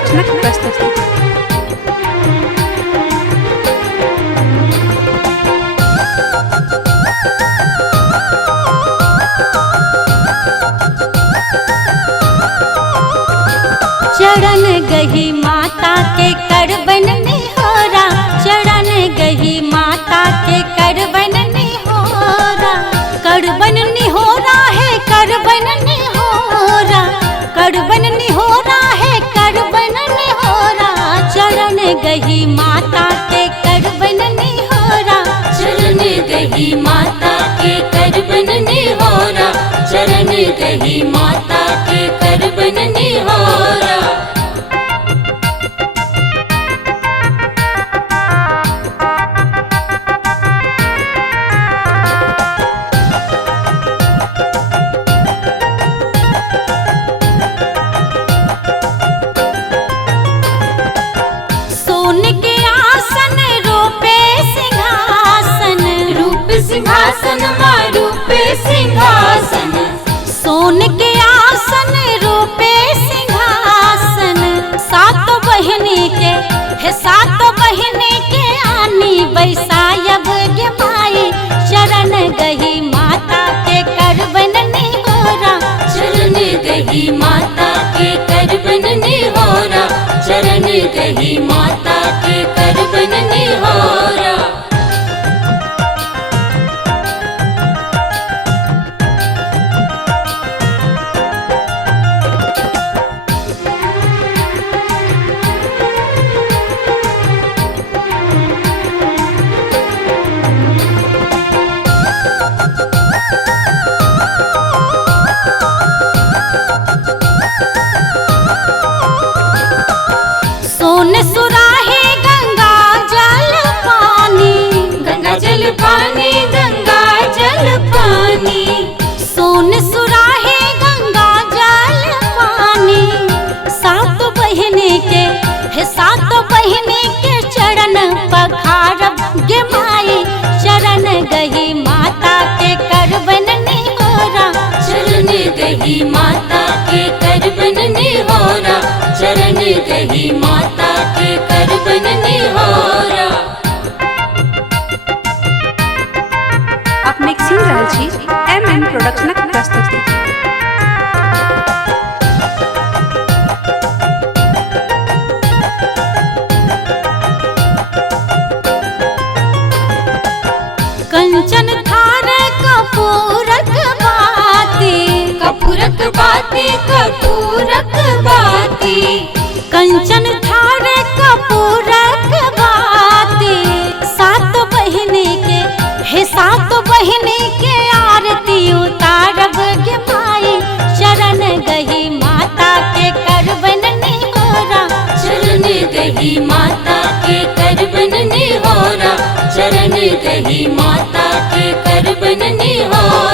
Production की प्रस्तुति। चरण गही माता के करबन निहोरा, चरण गही माता के करबन निहोरा, करबन निहोरा है करबन निहोरा, करबन निहोरा है करबन निहोरा, चरण गही माता के करबन निहोरा, चरण गही माता के करबन निहोरा, चरण गही माता के करबन निहोरा। सिंहासन मारूपे सिंहासन, सोन के आसन रूपे सिंहासन, सातों बहिनी के है सातों बहिनी के आनी बैसायब गे माई, चरण गही माता के करबन निहोरा, चरण गही माता के करबन निहोरा, चरण गही माता के करबन निहोरा। सोन सुराहे गंगा जल पानी, गंगा जल पानी, गंगा जल पानी, सोन सुराहे गंगा जल पानी, सात बहिनी के है सात बहिनी के चरण पखारब गे माई, चरण गही माता के करबन निहोरा, चरण गही माता के करबन निहोरा, चरण गही माता के करबन निहोरा। आप मिक्स सुन रहल छी MM प्रोडक्शन की प्रस्तुति। कंचन थार कपूरक बाती, कपूरक बाती, कपूरक बाती, कंचन थार कपूरक बाती, सात बहिनी के है सात बहिनी के आरती उतारब गे माई, चरण गही माता के करबन निहोरा, चरण गही माता के करबन निहोरा, चरण गही माता के करबन निहोरा।